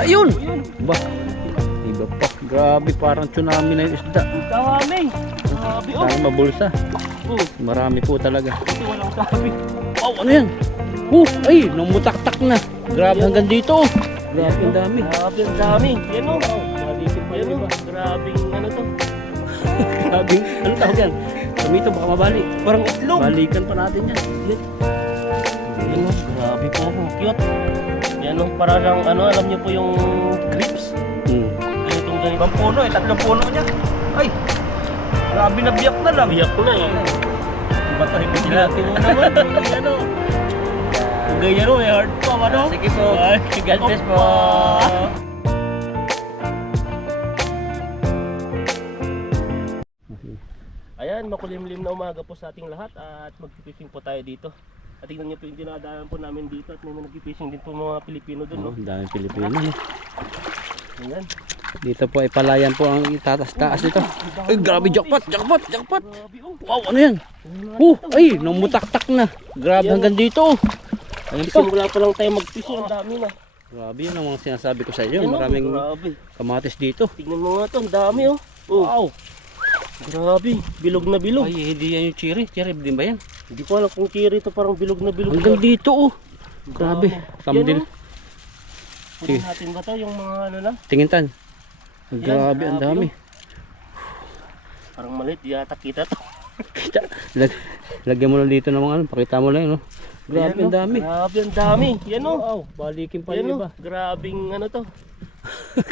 Ayun! Ba? Iba pa. Grabe, parang tsunami na yung isda. Dami. Grabe oh. Parang mabulsa. Oh, Marami po talaga. ito walang sabi. Wow, ano yan? Ay, numutaktak na. Grabe hanggang dito. Grabe ang dami. Grabe ang dami. Yan oh. Malikin pa Yan yung oh. iba. Grabing ano to. Grabe. Ano tawag yan? Tumito, baka mabali. Parang itlog. Balikan pa natin yan. Yan oh. Grabe po. Ang cute. Yan oh. Para lang ano, alam niyo po yung grips. Ganitong ganito. Ibang puno eh, tatlong puno niya. Ay! Grabe na biyak na lang. Biyak ko na eh. Iba to, hindi sila. Dati mo naman. Yan oh. Ganyan oh. May hard pa. Ano? Sige po. Ay, God bless po. Ayan, makulimlim na umaga po sa ating lahat at magpipishing po tayo dito. At tingnan niyo po yung dinadaanan po namin dito at may nagpipishing din po mga Pilipino doon. Oh, No? daming Pilipino. Ayan. Dito po ay palayan po ang itatas-taas dito. Ay, grabe, jackpot, jackpot, jackpot. Grabe oh. Wow, ano yan? Ay, numutaktak na. Grabe hanggang dito. Ayun pa. Simula pa lang tayo mag-fishing, ang dami na. Grabe yun ang mga sinasabi ko sa inyo. Yan, oh, Maraming grabe. kamatis dito. Tingnan mo nga to, ang dami oh. Oh. Wow. Grabe, bilog na bilog. Ay, hindi yan yung cherry. Cherry din ba yan? Hindi ko alam kung cherry to, parang bilog na bilog. Hanggang dito oh. Grabe. Thumbnail. Yan, oh. Kunin natin ba to, yung mga ano lang? Tingin tan. Yan, Grabe, ang dami. Parang maliit, yata kita to. Kita. Lagyan mo lang dito ng mga ano. Pakita mo lang yun. Oh. Grabe, Ayan, ang dami. Grabe, ang dami. Yan oh. Wow, balikin pa Yan yung oh. iba. Grabing ano to.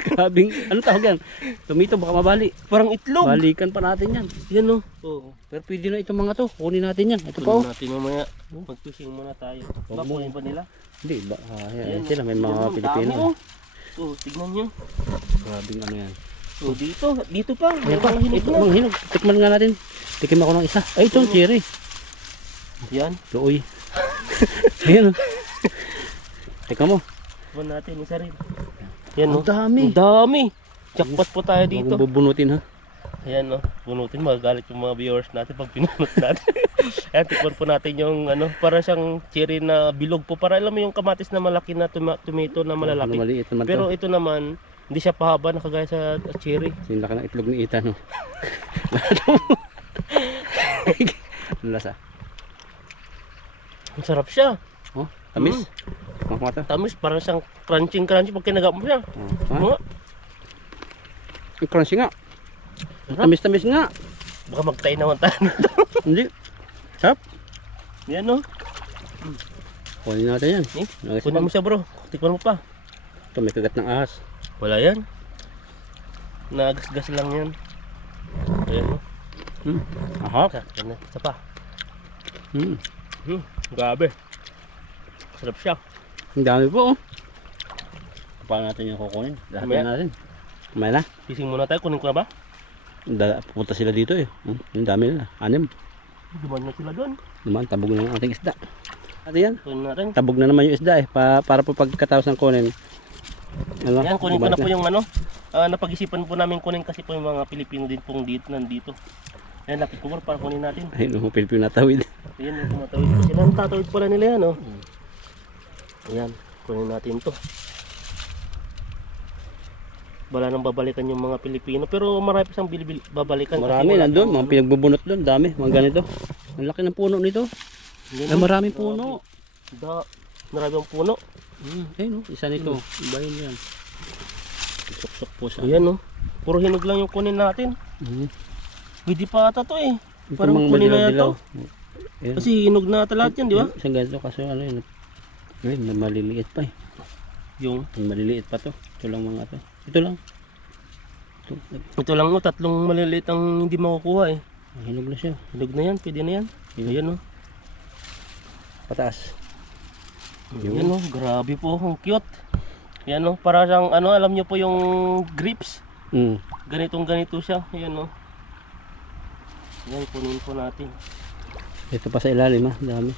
Grabing, ano tawag yan? Tumito, baka mabali. Parang itlog. Balikan pa natin yan. Yan oh. Oo. Pero pwede na itong mga to. Kunin natin yan. Ito pa oh. Kunin natin mamaya. Mag-fishing muna tayo. Huwag mo. Bakunin pa nila? Hindi ba? Ayan, Ayan, sila may mga yan, ang Pilipino. dami, oh. Oh, tignan nyo. Grabing ano yan. Oh, dito pa. Ayan pa, May mga hinog ito na. mga hinog. Tikman nga natin. Tikim ako ng isa. Ay, ito ang cherry. Yan. Looy. Ayan oh. Tikman mo. Buwan natin isa rin. Yan Ang oh. dami. Ang dami. Jackpot po tayo Dito. dito. Bubunutin ha. Ayan oh. Bunutin, magagalit yung mga viewers natin pag pinunot natin. Ayan, tikman po natin yung ano, para siyang cherry na bilog po. Para alam mo yung kamatis na malaki na tomato na malalaki. Ano, maliit naman Pero to. ito naman, hindi siya pahaba na kagaya sa cherry. Sinlaki ng itlog ni Ethan. No? Ang lasa. Ang sarap siya. Oh, tamis. Makamata. Tamis, parang siyang crunchy pag kinagat mo siya. Oh, ha? Mga, Ang crunchy nga. Ang tamis-tamis nga. baka magtayo naman tayo nito. Hindi. Sarap. Yan no. Kunin natin yan. Kunin mo siya bro. Tikman mo pa. Ito may kagat ng ahas. Wala yan. Nagasgas lang yan. Ayan no. Ahap. Yan na. Isa pa. Hmm. Grabe. Sarap siya. Ang dami po oh. Paano natin yung kukunin? Lahat Mamaya. na natin. May na. Fishing muna tayo. Kunin ko na ba? Pupunta sila dito eh. Yung dami nila. 6. Duman na sila doon. Naman, tabog na yung ating isda. Ate yan. Kunin natin. Tabog na naman yung isda eh. Para po pagkatapos ng kunin. Ano? Yan, kunin ko na bumalik po yung ano. Napag-isipan po namin kunin kasi po yung mga Pilipino din pong dito, nandito. Ayan, lapit ko bro para kunin natin. Ayun, Pilipino natawid. Ayan, yung tumatawid po sila. Ang tatawid pala nila yan, oh. Ayan, kunin natin to. Wala nang babalikan yung mga Pilipino. Pero marami pa siyang babalikan. Marami wala nandun, pang mga pinagbubunot doon, dami, mga ganito. Ang laki ng puno nito. Yan, Ay, oh. maraming puno. Marami ang puno. Ayun, isa nito. Iba yun yan. Suksok po siya. Ayan, oh. Puro hinog lang yung kunin natin. Pwede pa ata to eh. Ito Parang mga kunin na yan madilaw-dilaw. to. Ayun. Kasi hinog na ata lahat yan, di ba? Isang ganito kasi ano yun. Ayun, may maliliit pa eh. Yung May maliliit pa to. Ito lang mga to. Ito lang. ito lang oh, tatlong maliliit ang hindi makukuha eh. Hinog na siya. Hinog na yan, pwede na yan. Ayan oh. Pataas. Ayan oh, grabe po, ang cute. Ayan oh, para siyang ano, alam niyo po yung grips. Ganitong ganito siya. Ayan oh. Ayan, kunin po natin. Ito pa sa ilalim ha. Dami.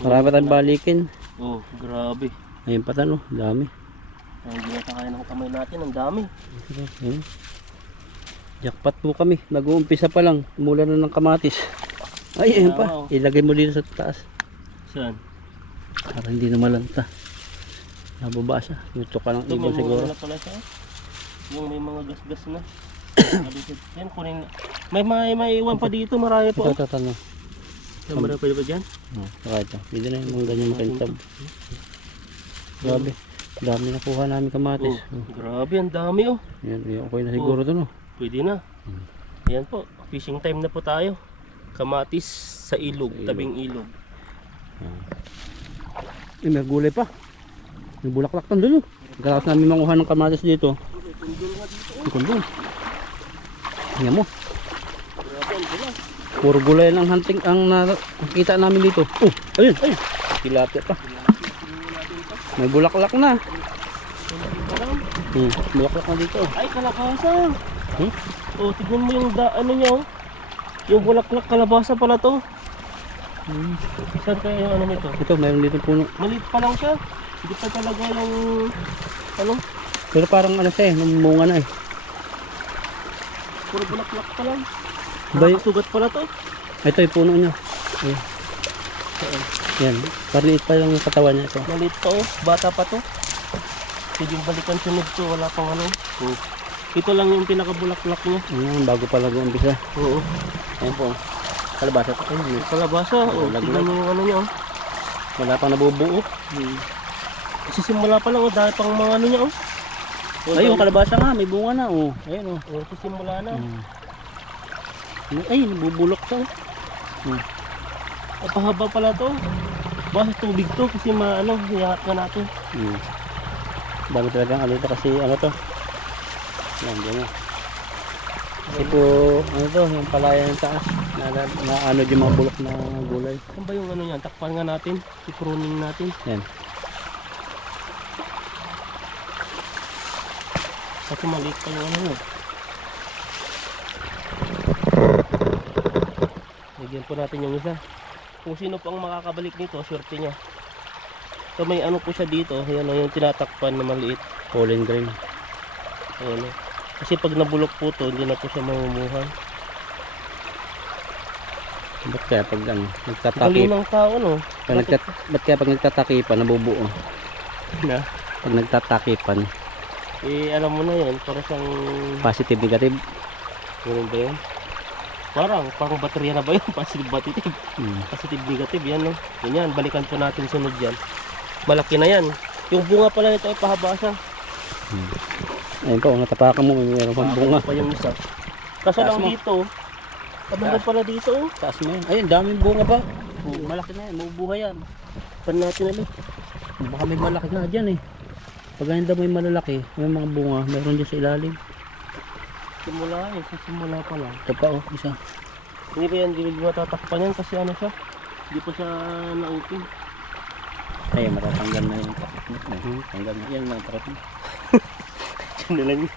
Marami pa tayong balikin. Oh, grabe. Ayun pa tanong. Dami. Ang ginata kaya ng kamay natin, ang dami. Ayun. Jackpot po kami. Nag-uumpisa pa lang. Mula na ng kamatis. Ay, ayun pa. Ilagay mo dito sa taas. Saan? Para hindi na malanta. Nababa siya. Yutok ka ng Ito, ibon may siguro. mga na pala siya. Yung may mga gas-gas na. Yan, kunin na. May iwan pa dito, marami po. Ito, tanong. Marami pa ba dyan? Saka ito. Pwede na yung mga ganyan makintab. Grabe. Dami nakuha namin kamatis. Grabe, ang dami oh. Yan, okay na siguro ito no. Pwede na. Ayan po, fishing time na po tayo. Kamatis sa ilog, tabing ilog. May gulay pa. May bulaklak tan doon. Pagkatapos namin manguha ng kamatis dito. May kundol. Tingnan mo. Puro gulay lang hunting ang nakita namin dito. Oh, ayun, ayun. Tilapia pa. May bulaklak na. Bulaklak na dito. Ay, kalabasa. Hmm? Oh, tignan mo yung ano niya oh. Yung bulaklak kalabasa pala to. Saan kaya yung ano nito? Ito, mayroon dito puno. Maliit pa lang siya. Hindi pa talaga yung ano. Pero parang ano siya eh, namunga na eh. Puro bulaklak pa lang. Bay, Nakasugat pala to. ito yung puno niya. Ayan. Yan, parang pa lang yung katawan niya ito. Maliit pa oh. Bata pa to. Pwede yung balikan sunod to. Wala pang ano. Ito lang yung pinakabulaklak niya. Ayan, bago pa nag-uumpisa. Oo. Ayan po. Kalabasa ito. Ayun, Yung kalabasa. Oh, Laglag. tignan mo yung ano niya oh. wala pang nabubuo. Kasi simula pa lang oh. Dahil pang mga ano niya oh. Ayun, kalabasa nga, may bunga na oh. Ayun oh. Oh, simula na. Ay, nabubulok siya oh. Pahaba pala to. Basta tubig to kasi maano, iangat ka natin. Dami talagang ano ito kasi ano to. Yan, dyan oh. Kasi po, ano to, yung palaya ng taas. Na ano yung mga bulok na gulay. Saan ba yung ano yan? Takpan nga natin. I-pruning natin. Yan. Kasi maliit pa yung ano mo. Lagyan po natin yung isa. Kung sino pang makakabalik nito, swerte niya. So may ano po siya dito. Ayan o, yung tinatakpan na maliit. Pollen grain. Ayan o. Kasi pag nabulok po to, hindi na po siya mamumuhan. Ba't kaya pag ano, Galing nagtatakip? ng tao no? Ba't kaya pag nagtatakipan, nabubuo? Na? Pag nagtatakipan, Eh alam mo na yun, para siyang... positive, negative. Ganun ba yun? Parang baterya na ba yun? Positive, positive, negative yan no? Yan, balikan po natin sunod yan. Malaki na yan. Yung bunga pala nito ay pahaba siya. Ayun po, natapakan mo, mayroon pang bunga. Pa yung isa. Kaso Taas lang mo. dito. Meron pala dito oh. Taas mo yun. Ayun, daming bunga pa. Malaki na yan, mabubuhay yan. Pan natin ulit. Baka may malaki nga dyan eh. Pag hindi may malalaki, may mga bunga, meron dyan sa ilalim. Simula eh, sa simula pa lang. Ito pa oh, isa. Hindi pa yan, hindi matatakpan yan kasi ano siya. Hindi pa siya na-open. Ay, matatanggal na yung takip mo. Tanggal na. Yan lang, takip mo. Diyan na lang yun.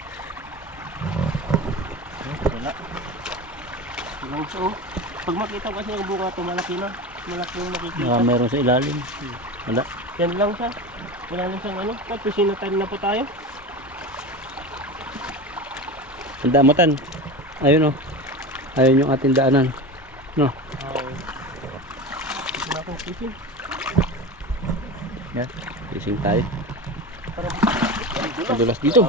Wala. Walang siya oh. Pag makita kasi yung bunga ito, malaki na. Malaki yung makikita. Meron sa ilalim. Wala. Yan lang siya. Wala lang siyang ano. Fishing na time na po tayo. Ang damutan. Ayun oh. Ayun yung ating daanan. No. Ito na akong fishing. Yan. Fishing tayo. Parang Madulas dito.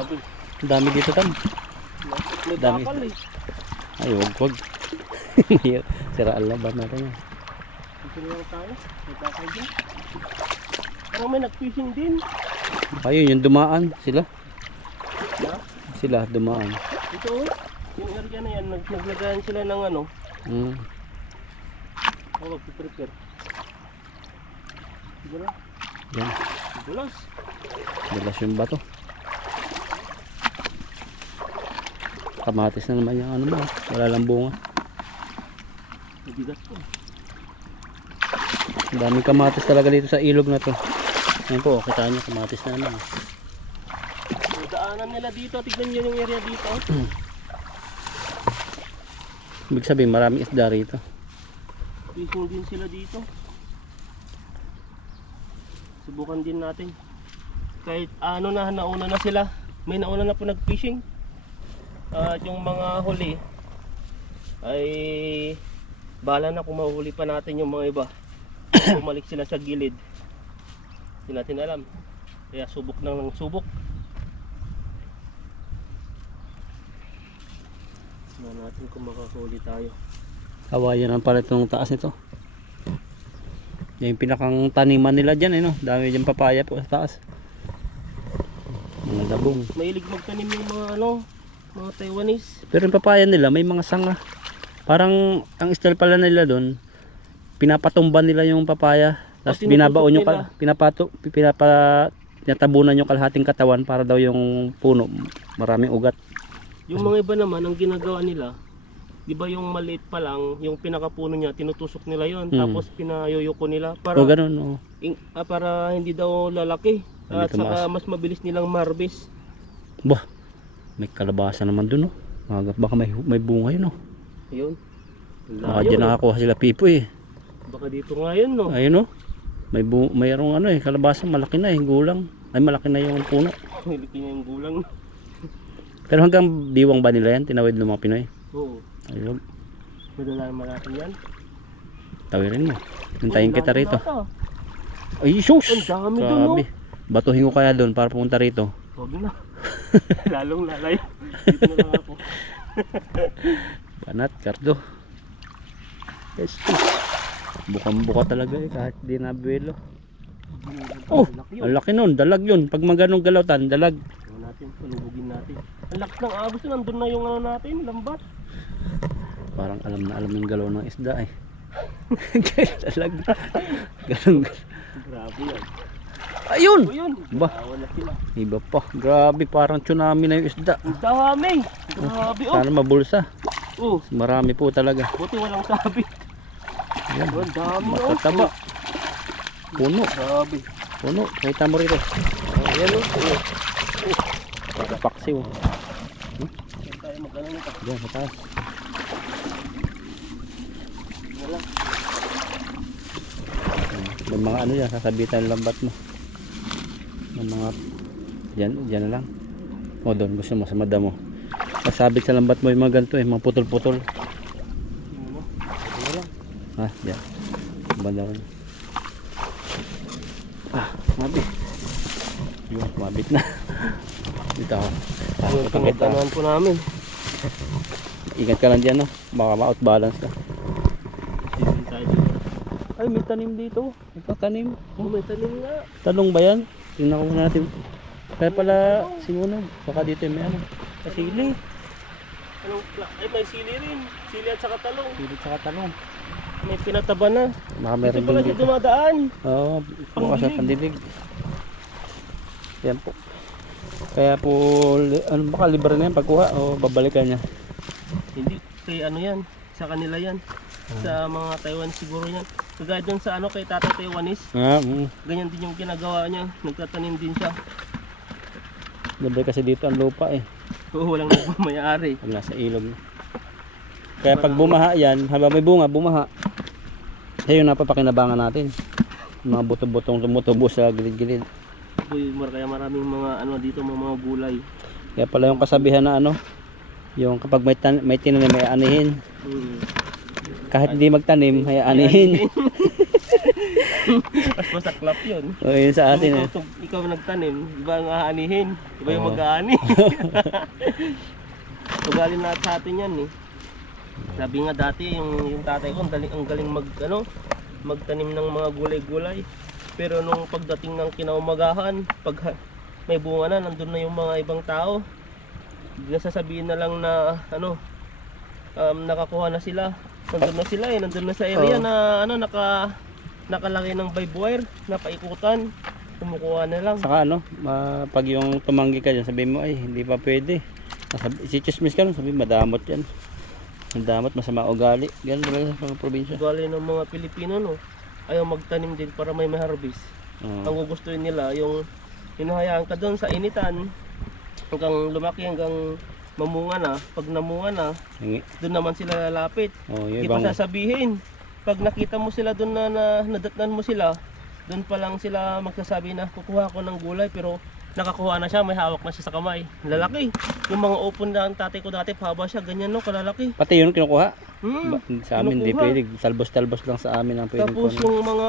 Ang dami dito tam. may Dami. bakal eh. Ay, wag. Siraan lang ba natin yan? Ito na lang tayo. May bakal dyan. Parang may nag-fishing din. Ayun, yung dumaan. Sila. Yeah. Sila, dumaan. Ito oh. Yung area na yan, naglagayan sila ng ano. Prepare. Diba na? Yan. Bulas. Dulas yung bato. Kamatis na naman yung ano mo. Wala lang bunga. Mabigat po. Ang daming kamatis talaga dito sa ilog na to. Ayan po, kita nyo kamatis na naman. Yung daanan nila dito, tignan nyo yung area dito. Ibig sabihin maraming isda rito. Fishing din sila dito. Subukan din natin. Kahit ano na, nauna na sila. May nauna na po nag-fishing. At yung mga huli ay bahala na kung mahuhuli pa natin yung mga iba. Bumalik sila sa gilid. Hindi natin alam. Kaya subok ng subok. Tingnan natin kung makakahuli tayo. Kawayan ang pala itong taas nito. Yan yung pinakang taniman nila dyan, no? Dami dyan papaya po sa taas. Mga dabong. Mahilig magtanim yung mga mga Taiwanese. Pero yung papaya nila may mga sanga. Parang ang style pala nila doon, pinapatumban nila yung papaya. Tapos tinutusok binabaon yung nila. tinatabunan yung kalahating katawan para daw yung puno maraming ugat. Yung mga iba naman, ang ginagawa nila, di ba yung maliit pa lang, yung pinakapuno niya, tinutusok nila yon, tapos pinayuyuko nila para, O ganun, o. Para hindi daw lalaki. Hindi At saka tumaas. mas mabilis nilang marbis. Bah, may kalabasa naman doon, no? Baka may bunga yun, no? Ayun. Baka dyan nakakuha sila pipo, eh. Baka dito nga yun, no? Ayun, no? Mayroong kalabasa, malaki na, gulang. Ay, malaki na yung puno. Malaki na yung gulang. Pero hanggang diwang ba nila yan? Tinawid ng mga Pinoy? Oo. Ayun, Madala naman natin yan. tawirin mo. Hintayin kita Ang rito. dami Ay, sus! Ang dami doon, no? Grabe. Batuhin ko kaya doon para pumunta rito. Huwag na. Lalong lalay. Dito na lang ako. Banat, kardo. Yes, bukang-buka talaga eh, kahit di nabuelo. Oh, ang laki nun, dalag yun. Pag maganong galawtan, dalag. Tingnan natin, tulubugin natin. Ang laki ng agos na, nandun na yung natin, lambat. Parang alam yung galaw ng isda eh. Dalag. Ganun. Grabe yan. Ayun! O yun, Ba? wala sila. Iba pa. Grabe, parang tsunami na yung isda. Ang dami. Grabe, oh. Sana mabulsa. Oh, Marami po talaga. buti walang sabi. Yan. Ang dami, oh. Mataba. Puno. Grabe. Puno. Kita mo rito. Ayan, oh. Paksiw. Saan tayo mag-ano nito? Diyan, sa taas. Wala. May mga ano yan, sasabitan ng lambat mo. May mga, dyan na lang. O doon, gusto mo sa madamo. Sasabit sa lambat mo yung mga ganito mga putol-putol. Ano? Wala. Ha, dyan. Banda rin. Mabit. Yun, mabit na. Dito ako. Yung pinagdanahan po namin. Ingat ka lang dyan, no? Baka ma-out balance ka. Dito tayo dito. Ay, may tanim dito. Ito, tanim. Oh, may talim nga. Talong ba yan? Tingnan ko natin. Kaya pala sinunog. Baka dito may ano. Kasili. Ay, may sili rin. Sili at saka talong. Pilit sa talong. May pinataba na. Baka Dito meron pala din siya dito. dumadaan. Oo, bukas sa pandilig. Yan po. Kaya po, ano baka libre na yan pagkuha o babalikan niya? Hindi, kay ano yan. Sa kanila yan. Sa mga Taiwan siguro yan. Kagaya dun sa ano kay Tatay Taiwanese. Ganyan din yung ginagawa niya. Nagtatanim din siya. Libre kasi dito ang lupa eh. Oo, walang nagmamayari. Pag nasa ilog. Kaya pag bumaha yan, habang may bunga, bumaha. Kaya yung napapakinabangan natin. Mga buto-butong tumutubo sa gilid-gilid. Kaya maraming mga ano dito, mga gulay. Kaya pala yung kasabihan na ano, yung kapag may tinanim, may anihin. Kahit hindi magtanim, may anihin. Mas masaklap yun. O yun sa atin eh. Kung ikaw nagtanim, iba ang aanihin. Iba yung Oo. mag-aani. Ugali lahat sa atin yan eh. Sabi nga dati, yung tatay ko, ang galing magtanim ng mga gulay-gulay. Pero nung pagdating ng kinaumagahan, pag may bunga na, nandun na yung mga ibang tao. Nasasabihin na lang na nakakuha na sila. Nandun na sila nandun na sa area Oo. na nakalagay ng vibe wire, napaikutan. Kumukuha na lang. Saka pag yung tumanggi ka dyan, sabihin mo ay hindi pa pwede. Si-chismis ka nun, sabihin madamot yan. Madamot, masama ugali. Ganun talaga sa mga probinsya. Ugali ng mga Pilipino ayaw magtanim din para may harvest. Oo. Ang gugustuhin nila yung hinahayaan ka doon sa initan hanggang lumaki, hanggang mamunga na. Pag namunga na, doon naman sila lalapit. Yung Hindi pa ibang sasabihin. Pag nakita mo sila doon na nadatnan mo sila, doon pa lang sila magsasabi na kukuha ko ng gulay, pero nakakuha na siya, may hawak na siya sa kamay. Lalaki. Yung mga upon na ang tatay ko dati, haba siya, ganyan kalalaki. pati yun kinukuha. Sa amin hindi kinukuha. pwede. Talbos-talbos lang sa amin ang pwede. Tapos yung mga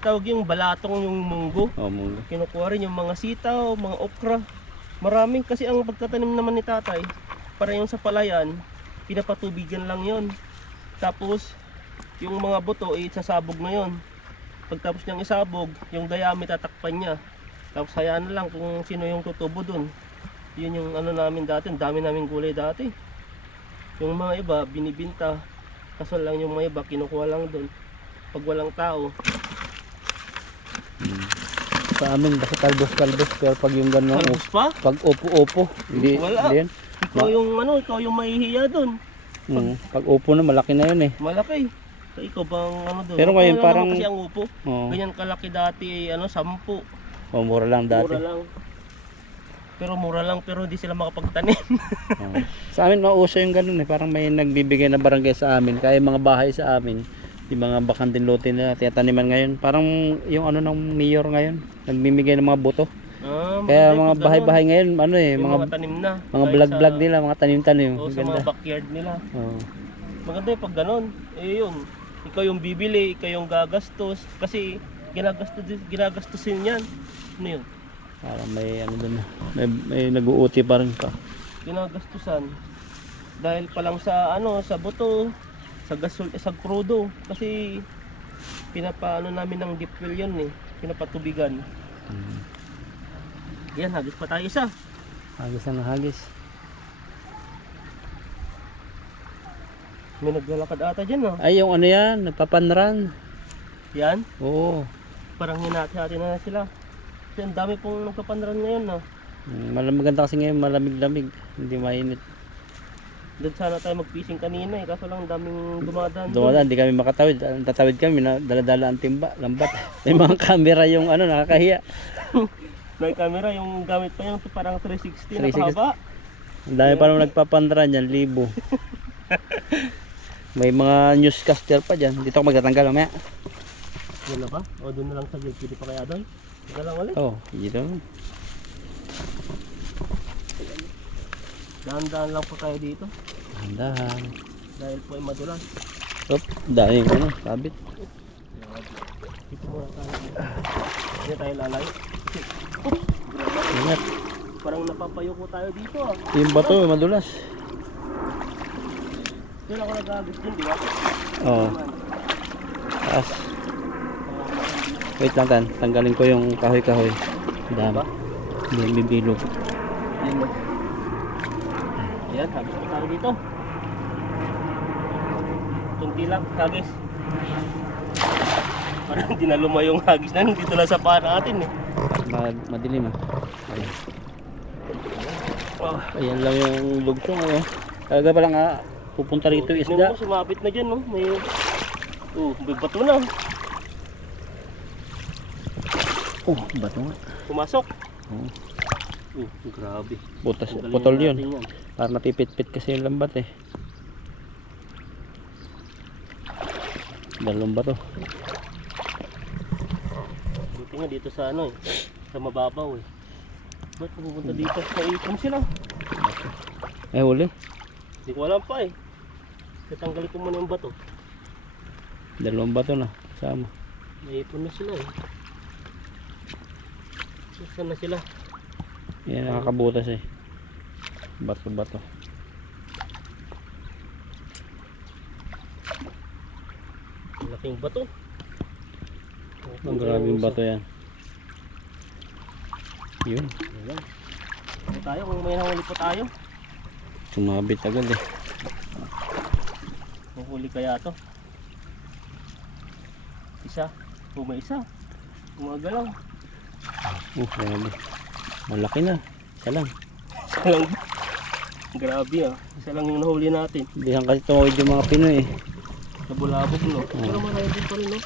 tawag yung balatong yung munggo. Oh, munggo. Kinukuha rin yung mga sitaw, mga okra. Maraming kasi ang pagtatanim naman ni tatay, para yung sa palayan, pinapatubigan lang yon. Tapos yung mga buto sasabog na yon. Pagtapos niyang isabog, yung dayami tatakpan niya. Tapos hayaan na lang kung sino yung tutubo dun. Yun yung ano namin dati, ang dami naming gulay dati. Yung mga iba binibinta, kaso lang yung mga iba kinukuha lang dun. Pag walang tao, Sa amin basta talbos-talbos, pero pag yung gano'n, talbos pa. pag opo-opo, hindi, Wala. hindi yan. Ikaw yung mahihiya dun. Pag opo na, malaki na yun eh. Malaki. So, ikaw bang ano doon? Pero ngayon parang, kasi ang upo. oh, Ganyan kalaki dati, 10. mura lang dati. Mura lang. Pero mura lang, pero hindi sila makapagtanim. Oh. Sa amin mauso yung ganun eh, parang may nagbibigay na barangay sa amin, kaya yung mga bahay sa amin, yung mga bakantin lote na tiyataniman ngayon, parang yung ano ng mayor ngayon, nagbibigay ng mga buto. Kaya Maganda mga pag bahay-bahay ngayon, ano eh, ganun, mga yung tanim na. mga Kahit vlog-vlog sa- nila, mga tanim-tanim. O sa Ganda. mga backyard nila. Oh. Maganda yung pag ganun. Yun. Ikaw yung bibili, ikaw yung gagastos. Kasi ginagastusin yan. Ano yun? Parang may ano doon, may nag-uuti pa rin pa. Ginagastusan. Dahil pa lang sa sa buto, sa gasol, sa crudo. Kasi pinapaano namin ng deep well yun eh. Pinapatubigan. Yan, hagis pa tayo isa. Hagis na hagis. May naglalakad ata dyan ah. Ay, yung ano yan, nagpapanran. Yan, Oo. parang hinati-hati na sila. Kasi ang dami pong nagpapanran ngayon ah. Maganda kasi ngayon, malamig-lamig. Hindi mainit. Doon sana tayo mag-fishing kanina eh. Kaso lang ang daming dumadaan. Dumadaan, hindi kami makatawid. Tatawid kami, dala-dala ang timba, lambat. May mga camera yung ano, nakakahiya. May camera, yung gamit pa yung parang 360 na 360. pahaba. Ang dami pa naman nagpapanran yan, libo. May mga newscaster pa dyan. Dito ako magtatanggal mamaya. Yan na ba? O doon na lang sa gate. Pwede pa kaya doon? Ika lang ulit. Oh, dito. Dahan-dahan lang po tayo dito. Dahan. Dahil po ay madulas. Op, dahil yung ano, sabit. Dito muna tayo. Hindi tayo lalayo. Ingat. Parang napapayoko tayo dito ah. Yung bato, madulas. Doon ako nag-agos din, di ba? Oo. Taas. Wait lang tan, tanggalin ko yung kahoy-kahoy. Dami. Hindi bibilog. Ayan mo. Ayan, hagis pa tayo dito. Tunti lang, hagis. Parang hindi na lumayo yung hagis na dito lang sa paa natin eh. Madilim ah. Ayan. Oh. Ayan lang yung lugsong ano. Talaga pa lang pupunta rito yung isda. Tingnan mo, sumabit na dyan no. May may bato na. Oh, bato nga. Pumasok. Oh, Grabe. butas, Tanggalin putol natin yun. yan. Para napipit-pit kasi yung lambat eh. Dalawang bato. Buti nga dito sa ano eh. Sa mababaw eh. Ba't pupunta dito? Naipon sila. Huli. Hindi ko alam pa eh. Tatanggalin ko muna yung bato. Dalawang bato na. Sama. Naipon na sila eh. Saan na sila? Yan nakakabutas eh. Bato-bato. Laking bato. Ang grabing bato yan. Yun. Ayan. Ano tayo kung may nahuli pa tayo? Sumabit agad eh. Mahuli kaya to? Isa. O may isa. Gumagalaw. Grabe. Malaki na. Isa lang. Isa lang. Grabe ah. Isa lang yung nahuli natin. Bihan kasi tumawid yung mga Pinoy eh. Sa bulabog no. Pero marami din pa rin no.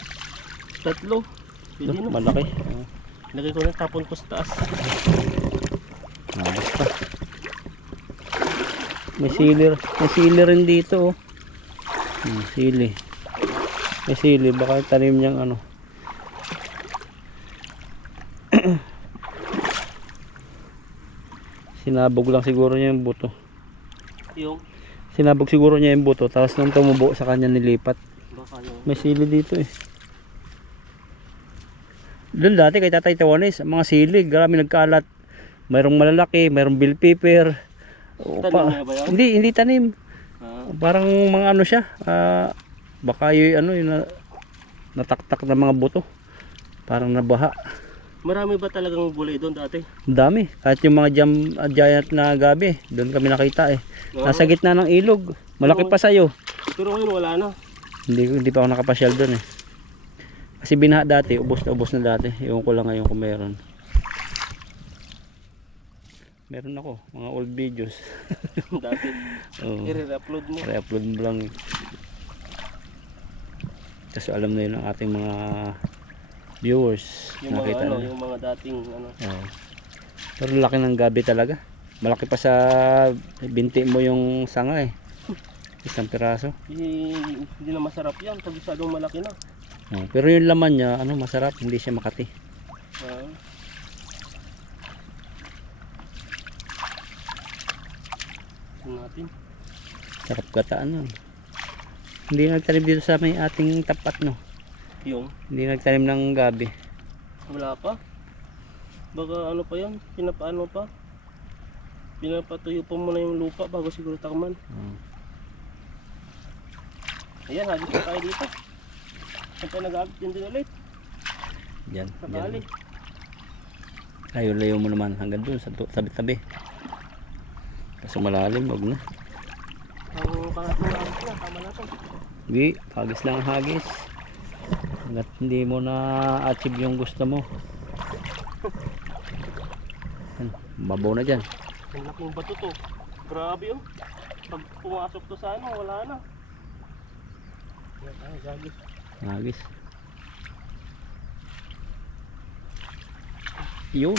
Tatlo. Pwede no. Malaki. Lagay ko na tapon ko sa taas. Basta. May sili rin dito oh. Sili. May sili. Baka tanim niyang ano. Sinabog lang siguro niya yung buto. Yung Sinabog siguro niya yung buto, tapos nung tumubo sa kanya nilipat. Baka yung... May sili dito eh. Doon dati kay Tatay Tawanes, mga sili, grabe nagkalat. Mayroong malalaki, mayroong bell pepper. Tanim niya ba yan? Hindi tanim. Ah, Parang mga ano siya, baka yung ano yung nataktak na mga buto. Parang nabaha. marami ba talagang gulay doon dati? Ang dami. Kahit yung mga giant na gabi, doon kami nakita eh. Nasa gitna ng ilog. Malaki pa sa'yo. Pero ngayon wala na. Hindi pa ako nakapasyal doon eh. Kasi binaha dati, ubos na dati. Ewan ko lang ngayon kung meron. Meron ako, mga old videos. Dati. Oo. I-re-upload mo. Re-upload mo lang. Kasi alam na yun ang ating mga viewers. Yung mga Nakita ano, na. yung mga dating ano. Oo. Pero laki ng gabi talaga. Malaki pa sa binti mo yung sanga eh. Isang piraso. Hindi na masarap yan pag masyadong malaki na. Oo. Pero yung laman niya, ano, masarap. Hindi siya makati. Ah. Natin. Sarap gataan nun. Hindi nagtanim dito sa may ating tapat no. Yung Hindi nagtanim ng gabi. wala pa. Baka ano pa yan, pinapaano pa. Pinapatuyo pa muna yung lupa bago siguro takman. Ayan, hagis pa tayo dito. Saan tayo nag-agit din ulit? Diyan. Sakali. Layo mo naman hanggang doon sa tabi-tabi. Kaso malalim, wag na. Ang pangatlong hagis na, tama na to. Hindi, hagis lang ang hagis. Hanggat hindi mo na achieve yung gusto mo. Yan, babaw na dyan. Ang laking bato to. Grabe oh. Pag pumasok to sa ano, wala na. Yan tayo, hagis. Hagis. Yun.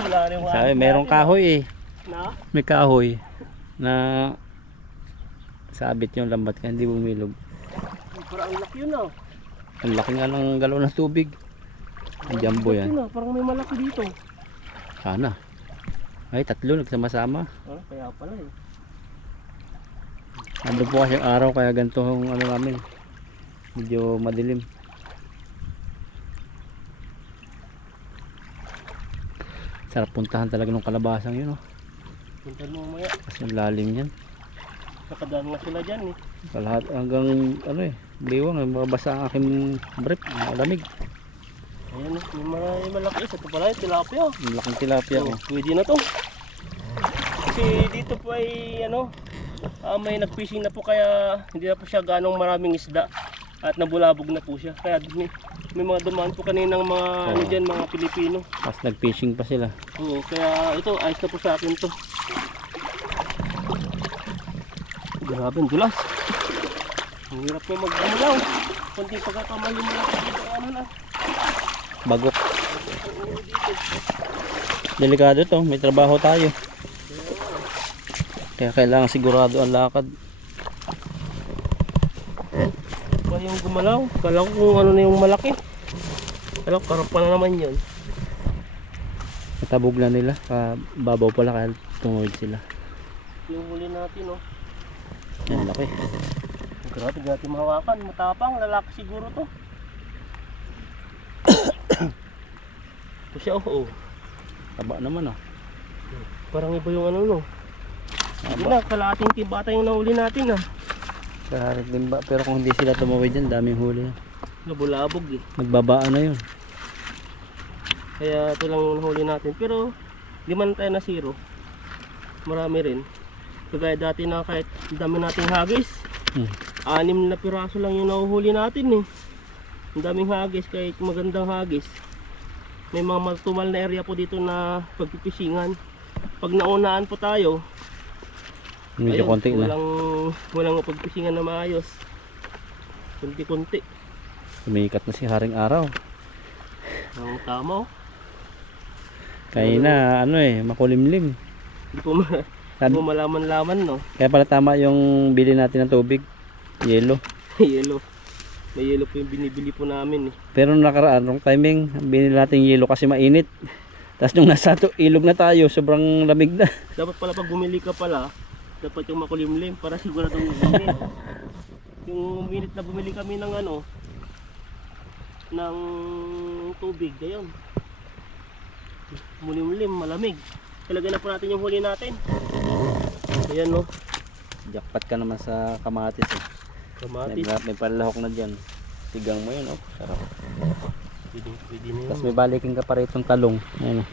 Wala rin yung Sabi, hagis merong natin, kahoy eh. Na? May kahoy na sabit yung lambat ka, hindi bumilog. Parang ang laki yun ah. Ang laki nga ng galon ng tubig. Ang jumbo Laki yan. na, parang may malaki dito. Sana. Ay, tatlo nagsama-sama. Ah, kaya pala eh. Ando po kasi yung araw kaya ganito ang ano namin. Medyo madilim. Sarap puntahan talaga ng kalabasang yun oh. Puntan mo mamaya. Kasi ang lalim yan. Nakadaan nga sila dyan eh. Sa lahat hanggang ano eh. Liwang, mabasa ang aking brief. Malamig. Ayan oh, may malaki. Ito pala yung tilapia. Ang laking tilapia Oh, oh. pwede na to. Kasi dito po ay ano, may nagfishing na po kaya hindi na po siya ganong maraming isda at nabulabog na po siya. Kaya may mga dumaan po kaninang mga ano dyan, mga Pilipino. Tapos nag-fishing pa sila. Oo, kaya ito ayos na po sa akin to. Grabe ang dulas. Ang hirap po mag-umulaw. Kundi pagkakamali mo lang dito ano na. Bagok. Delikado to, may trabaho tayo. Kaya kailangan sigurado ang lakad. Pa yung gumalaw. Kala ko kung ano na yung malaki. Kala ko karap pa na naman yun. Natabog na nila. Babaw pala kaya tungod sila. Yung huli natin oh. Yan, laki. Grabe natin mahawakan. Matapang. Lalaki siguro to. Ito siya oh. Taba naman oh. Parang iba yung ano no. Hindi na. Kalating tibata yung nahuli natin ah. Sa limba. Pero kung hindi sila tumawid dyan, daming huli. Nabulabog eh. Nagbabaan na yun. Kaya ito lang yung nahuli natin. Pero di man tayo na zero. Marami rin. Kagaya dati na kahit dami nating hagis. 6 na piraso lang yung nahuhuli natin eh. Ang daming hagis kahit magandang hagis. May mga matumal na area po dito na pagpipisingan. Pag naunaan po tayo, Medyo ayun, konti na. walang pagpisingan na maayos. Kunti-kunti. Sumikat na si Haring Araw. Ang tama oh. Kaya na ano eh, makulimlim. Hindi ko malaman-laman no. Kaya pala tama yung bili natin ng tubig. Yelo. Yelo. May yelo po yung binibili po namin eh. Pero nakaraan, wrong timing. Binili natin yelo kasi mainit. Tapos nung nasa ilog na tayo, sobrang lamig na. Dapat pala pag bumili ka pala, Dapat yung makulimlim para siguradong uminit. Yung minute na bumili kami ng ano, ng tubig, ayun. Mulimlim, malamig. Ilagay na po natin yung huli natin. Ayan no, Jackpot ka naman sa kamatis eh. kamatis. May palahok na dyan. Tigang mo yun, oh. Sarap. Pwede na yun. Tapos may balikin ka pa rito ng talong. Ayan, oh.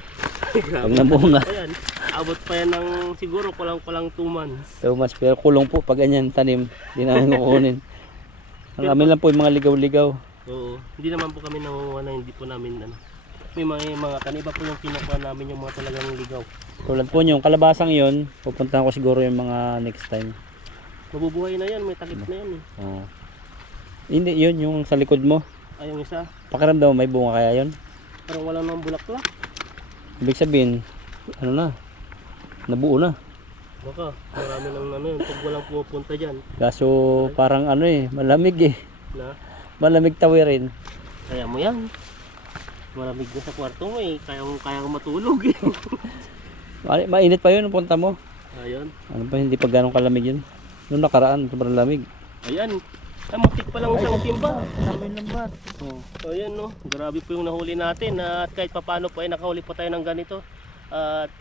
Pag nabunga. Ayan, abot pa yan ng siguro kulang 2 months. So mas pero kulong po pag ganyan tanim. Hindi namin kukunin. Ang amin lang po yung mga ligaw-ligaw. Oo, hindi naman po kami nangunguha na hindi po namin ano. May mga kaniba po yung kinukuha namin yung mga talagang ligaw. Tulad po yung kalabasang yon, pupuntahan ko siguro yung mga next time. Mabubuhay na yan, may takip na yan eh. Oo. Hindi, yun yung sa likod mo. Ay, yung isa, Pakiramdam may bunga kaya yun. parang wala nang bulaklak. Ibig sabihin, ano na, nabuo na. Baka, marami nang ano yun, pag walang pumupunta dyan. Kaso parang ano eh, malamig eh. Na, Malamig tawirin. kaya mo yan. Malamig na sa kwarto mo eh, kaya matulog eh. Mainit pa yun, punta mo. Ayun, Ano pa, hindi pa ganong kalamig yun. Noong nakaraan, sobrang lamig. ayan. Ay, muntik pa lang isang timba. Sabi ng bat. Ayan no, grabe po yung nahuli natin at kahit papano po ay nakahuli po tayo ng ganito. At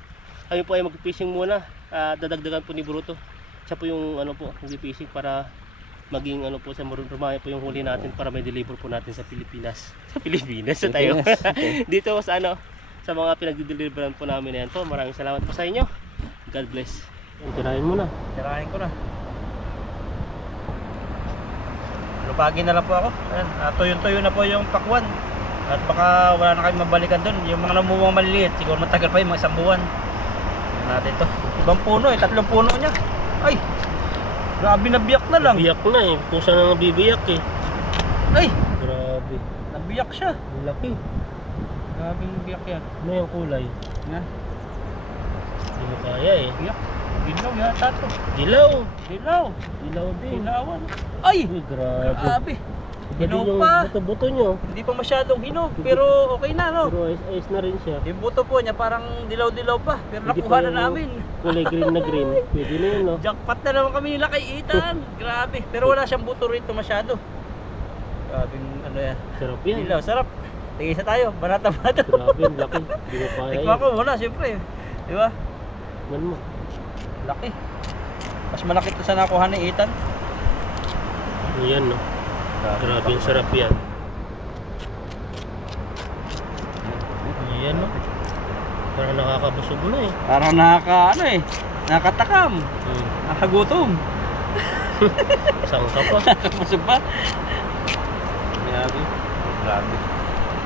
kami po ay mag-fishing muna at dadagdagan po ni Bruto. Siya po yung ano po, mag-fishing para maging ano po sa marumay po yung huli natin para may deliver po natin sa Pilipinas. Sa Pilipinas sa tayo. Okay. Dito sa ano, sa mga pinagdi-deliveran po namin na yan po. Maraming salamat po sa inyo. God bless. Tirahin mo na. Tirahin ko na. Lupagin na lang po ako. Ayan, tuyo-tuyo na po yung pakwan. At baka wala na kayong mabalikan doon. Yung mga namumuang maliliit, siguro matagal pa yun, mga 1 buwan. Ayan natin to. Ibang puno eh, 3 puno niya. Ay! Grabe, nabiyak na lang. Biyak na eh. Pusa na nabibiyak eh. Ay! Grabe. Nabiyak siya. Ang laki. Grabe biyak yan. Ano yung kulay? Yan. Hindi mo kaya eh. Biyak. Dilaw yata to. Dilaw. Dilaw. Dilaw din. Dilawan. Ay! Uy, grabe. Grabe. Iba din Hinog yung pa. buto-buto nyo. Hindi pa masyadong hinog, pero okay na no. Pero ayos na rin siya. Yung buto po niya parang dilaw-dilaw pa, pero Hindi nakuha pa na yung namin. Kulay green na green. Pwede na yun, no? Jackpot na naman kami nila kay Ethan. Grabe. Pero wala siyang buto rito masyado. Grabe ano yan. Sarap yan. Dilaw, sarap. Tigisa tayo, banata-bata. Grabe, ang laki. Hindi mo kaya Tikman yun. ko muna, siyempre. Di ba? Man mo. Laki. Mas malaki to sa nakuha ni Ethan. Ayan, no? Grabe, ang sarap yan. Ayan, no? Parang nakakabusog na eh. Parang nakakatakam. Nakagutom. Saan ka pa? Busog pa. Grabe. Grabe.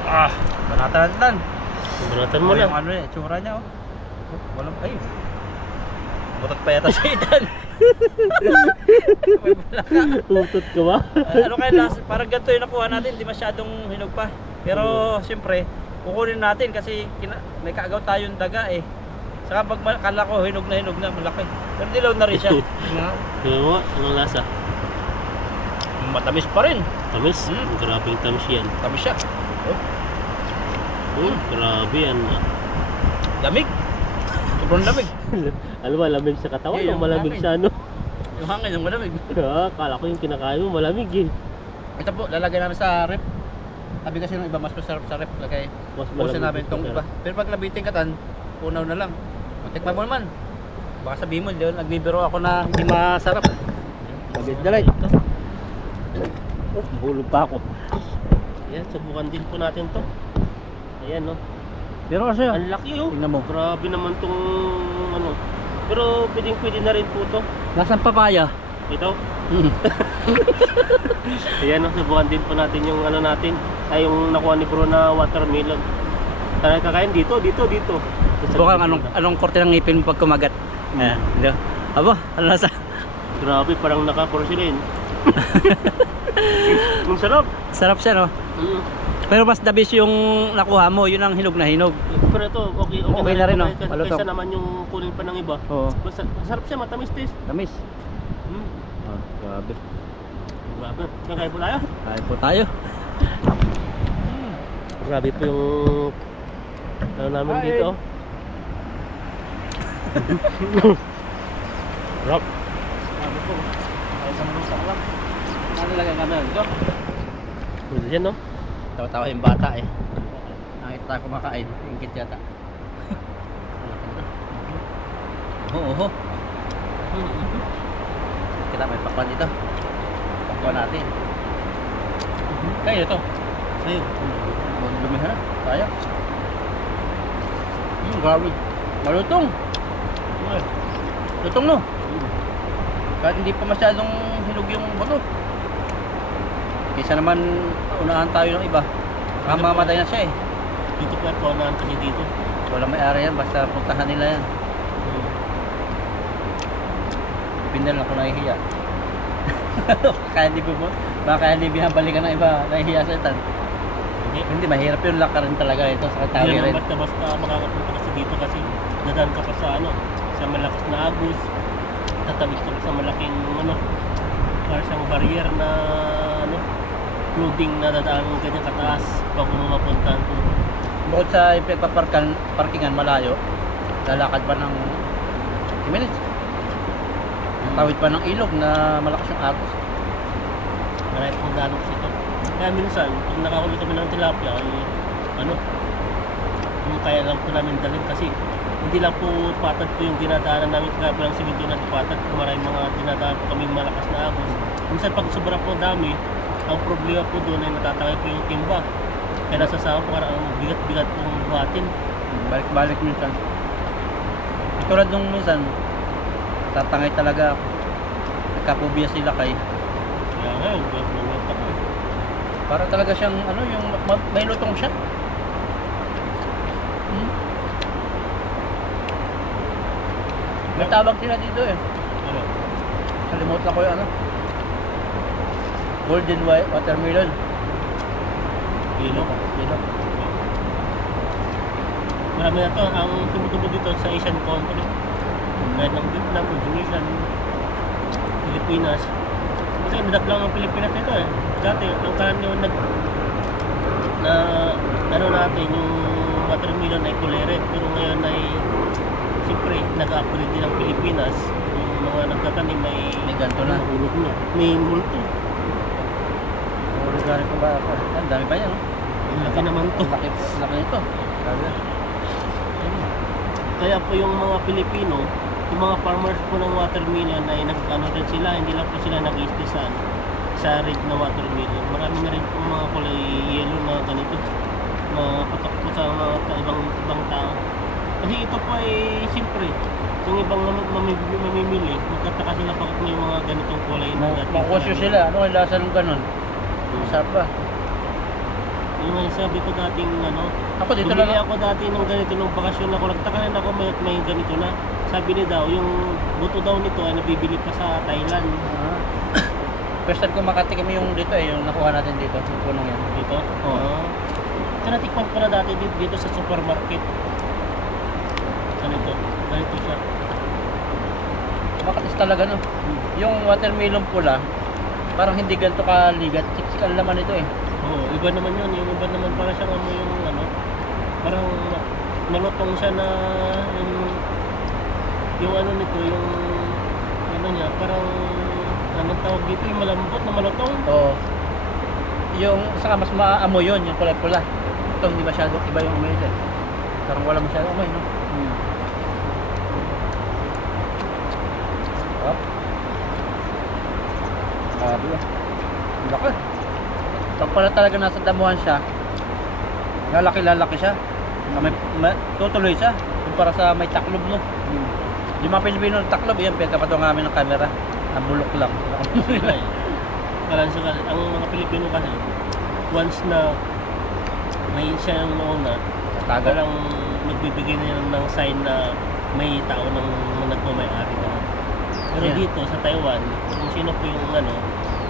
Ah, banatan. Banatan mo Yung lang. ano eh, tsura niya oh. Walang ay. Butot pa yata si Ethan. May balaka. Tutot ka ba? Ano kaya last, parang ganito yung nakuha natin, hindi masyadong hinog pa. Pero siyempre, kukunin natin kasi may kaagaw tayong daga eh. Saka pag kala ko hinog na malaki. Pero dilaw na rin siya. Tingnan mo, anong lasa? Matamis pa rin. Tamis? Grabing tamis yan. Tamis siya. Oh, Grabe yan. lamig. Sobrang lamig. Ano ba, lamig sa katawan Eh, o yung malamig hangin. sa ano? Yung hangin, yung malamig. Kala ko yung kinakain mo malamig eh. Ito po, lalagay namin sa rep. Sabi kasi ng iba, mas masarap sa rep. Lagay. Mas Pusin namin itong masarap. iba. Pero pag nabiting katan, punaw na lang. Tikman mo naman. Baka sabihin mo, nagbibiro ako na hindi masarap. Bagay dalay. Bulog pa ako. Ayan, subukan din po natin to. Ayan, no? Pero kasi, Ang laki oh. tingnan mo. Grabe naman tong ano. Pero pwede na rin po to. Nasaan papaya? Ito. Ayan, no? Subukan din po natin yung ano natin. Ay, yung nakuha ni Bro na watermelon. Sana kakain dito. Subukan anong korte ng ngipin mo pag kumagat. Ayan, hindi. Aba, ano nasa? Grabe, parang nakakursilin. Ang sarap. Sarap siya, no? Pero mas the best yung nakuha mo, yun ang hinog na hinog. Pero ito, okay na rin, no? Kaysa Malutong. naman yung kunin pa ng iba. Oo. Masarap siya, matamis taste. Tamis. Oh, grabe. Grabe. Kakain po tayo. Kain po tayo. Grabe po yung ano namin dito. Rock. Sabi ko, ay sa manusak lang. Ano talaga kami dito? Pwede yan, no? Tawa-tawa yung bata eh. Nakita tayo kumakain. Ingkit yata. Oo. Kita may pakwan dito. Pakwan natin. Kayo ito. Sa'yo. Dumihan na. Tayo. Grabe. Malutong. Lutong no. Kahit hindi pa masyadong hilog yung bato. Kaysa naman unahan tayo ng iba. Baka mamatay na siya eh. Dito po ito, naan kasi dito. Walang may-ari yan. Basta puntahan nila yan. Pindal ako nahihiya. Kaya hindi po baka hindi binabalikan ng iba nahihiya sa itan. Hindi, mahirap yung lakarin talaga ito sa Hindi tawirin. naman basta makakapunta kasi dito kasi dadaan ka pa sa ano, sa malakas na agos. Tatawid ka pa sa malaking ano, para siyang barrier na ano, loading na dadaan mo ganyan kataas bago mo mapuntahan ko. Bukod sa parkingan malayo, lalakad pa ng 10 minutes. Tawid pa ng ilog na malakas yung agos. Marami pong daan kasi ito. Kaya minsan, pag nakahuli kami ng tilapia, ay ano, yung kaya lang po namin dalhin kasi hindi lang po patad po yung dinadaanan namin kaya po lang simento na patad po maraming mga dinadaan po kami malakas na agos. Minsan pag sobra po dami, ang problema po doon ay natatangay po yung timba. Kaya nasasama po parang ang bigat-bigat pong buhatin. Balik-balik minsan. Tulad nung minsan, tatangay talaga ako. Nagkapubiya sila kay. Kaya ngayon, buhat ako. Para talaga siyang ano, yung may lutong siya. May tawag sila dito eh. Ano? Kalimutan ko yung ano. Golden watermelon. Ilo. Dito. Marami na to. Ang tumutubo dito sa Asian country. Kahit ng Vietnam, Indonesia, Pilipinas. Kasi nadak lang ang Pilipinas nito eh. Dati, ang karaniwan na ano natin, yung watermelon ay kuleret. Pero ngayon ay siyempre, nag-upgrade din ang Pilipinas. Yung mga nagtatanim ay May ganito na. ulog na. May multo. Origami pa ba ako? Ang dami pa yan, no? Laki naman to. Laki nito. Grabe. Kaya po yung mga Pilipino, yung mga farmers po ng watermelon ay nag-ano rin sila, hindi lang po sila nag-i-stay sa red na watermelon. Marami na rin po mga kulay yellow na ganito na patok po sa mga ibang tao. Kasi ito po ay siyempre, yung ibang mamimili, magkataka sila bakit may mga ganitong kulay na dating. Makusyo sila. Ano ang lasa ng ganun? Masarap ba? Yung nga sabi ko dating ano, Ako dito bumili lang. ako dati ng ganito nung bakasyon ako, nagtaka rin ako may ganito na. Sabi ni daw, yung buto daw nito ay nabibili pa sa Thailand. Ah. First time ko makatikim yung dito eh, yung nakuha natin dito. Yung punong yan. Dito? Oo. Ito natikman ko na dati dito sa supermarket. Ganito. Ganito siya. Makatis talaga no. Yung watermelon pula, parang hindi ganito kaligat. Siksik ang laman ito eh. Oo, iba naman yun. Yung iba naman para siyang ano yung ano, parang malutong siya na yung ano nito, yung ano niya, parang anong tawag dito, yung malambot na malutong. Oo. Yung saka mas maamoy yun, yung kulay pula. Ito hindi masyado iba yung amoy nito eh. Parang wala masyado amoy no. Sarap. Grabe ah. Ang laki. Pag pala talaga nasa damuhan siya, lalaki siya. Tutuloy siya. Kumpara sa may taklob no. Yung mga Pilipino ng taklob, yan, pinagkapato nga namin ng camera. Ang bulok lang. Kalansukan, ang mga Pilipino kasi, once na may siya yung nauna, Tago. parang magbibigay na yan ng sign na may tao ng nagmamayari na. Pero Yeah. dito sa Taiwan, kung sino po yung ano,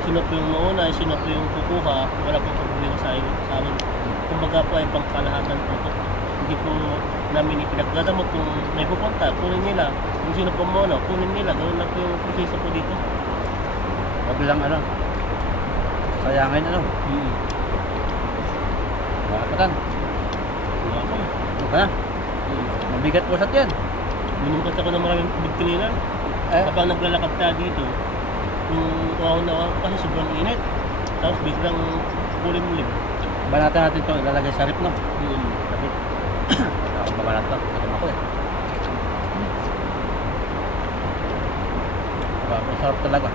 sino po yung nauna, sino po yung kukuha, wala pong problema sa amin. Kumbaga po ay pangkalahatan po ito. Hindi po namin ipinagdadamot kung may pupunta, kunin nila. Kung sino po mauna, kunin nila. Ganoon lang po yung proseso po dito. Wag lang ano. Sayangin ano. Makapatan. Wala po. Ano ka na? Mabigat po sa tiyan. Minumkat ako ng maraming tubig kanina. Kapag naglalakad tayo dito, yung uwaw na uwaw kasi sobrang init. Tapos biglang kulimlim. Banatan natin ito, ilalagay sa rip, no? Kapit. Ako babanat to. Ito ako eh. Grabe, sarap talaga.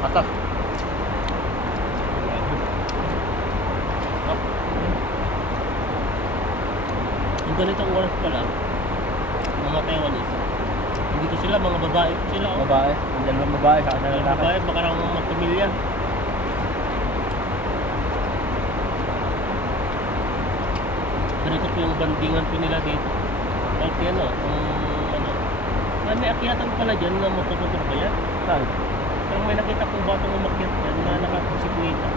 Makatak. Yung ganitong oras pala, mga Taiwanese, hindi ko sila, mga babae ko sila. Oh. Babae. Ang dalawang babae, sa kanila Mga lalaki. babae, baka lang magpamilya. Ganito po yung bandingan po nila dito. Kahit yan o, may akyatan pala dyan na motor-motor ba yan? Saan? Pero may nakita kong batang umakyat dyan na nakapasikwita.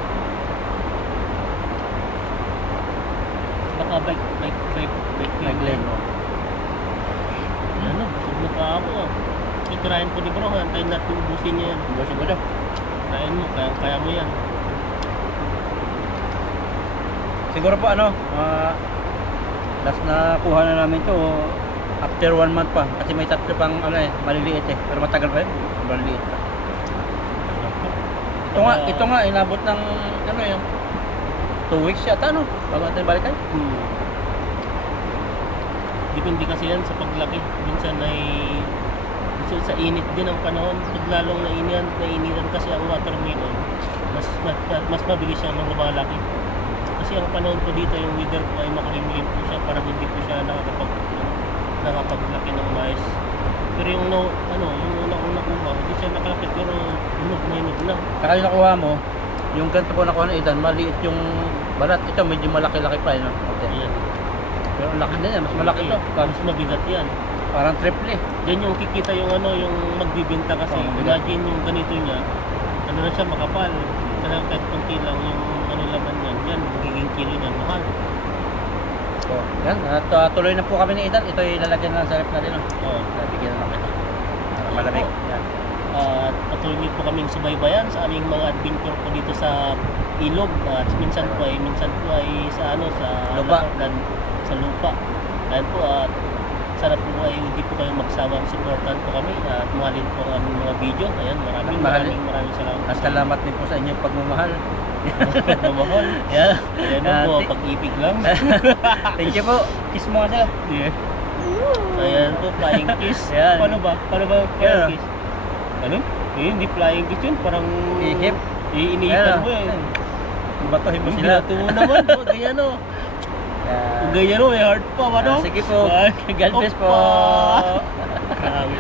Baka bike Nag-lane mo. Ano, busog na pa ako ah. Itirahin ko ni bro, antayin natin ubusin niya yan. Busin ko daw. Tirahin mo, kaya mo yan. Siguro po ano, last na kuha na namin to after 1 month pa. Kasi may tatlo pang ano eh, maliliit eh. Pero matagal pa yun. Maliliit pa. Ito nga, inabot ng ano yung 2 weeks yata no? Bago natin balikan. Depende kasi yan sa paglaki. Minsan ay sa init din ang panahon. Pag lalong nainitan kasi ang watermelon, mas mabilis siya lumalaki. Kasi ang panahon po dito, yung weather po ay makulimlim po siya para hindi po siya nakapaglaki ng mais. Pero yung yung unang nakuha, hindi siya nakalaki pero hinog na. Saka yung nakuha mo, yung ganito po nakuha ng Idan, maliit yung balat. Ito medyo malaki-laki pa yun. Okay. Ayan. Pero ang laki din yan, mas malaki to. Mas mabigat yan. Parang triple. Diyan yung kikita yung yung magbibinta kasi. Imagine yung ganito niya, ano na siya, makapal. Kaya kahit konti lang yung laman yan, yan, magiging kilo niyan, mahal. So, yan. At tuloy na po kami ni Idan. Ito yung lalagyan na sa rep natin. Oo. Bigyan na namin. Para malamig. Yan. At patuloy niyo po kaming subaybayan sa aming mga adventure po dito sa ilog. At minsan po ay sa sa Lupa. Dan, sa lupa. Ayan po, at sana po ay hindi po kayo magsawang supportan po kami at mahalin po ang aming mga video. Ayan, maraming salamat. At salamat din po sa inyong pagmamahal. Pagmamahal. Yeah. Ayan po, pag-ibig lang. Thank you po. Kiss mo kasi. Yeah. Ayan po, flying kiss. Yan. Paano ba flying kiss? Ano? Hindi flying kiss yun. Parang Ihip. Inihipan mo eh. Batuhin mo Yung sila. binato mo naman. Ganyan o. Ganyan o, may heart pa. Ano? Sige po. God bless po. Grabe.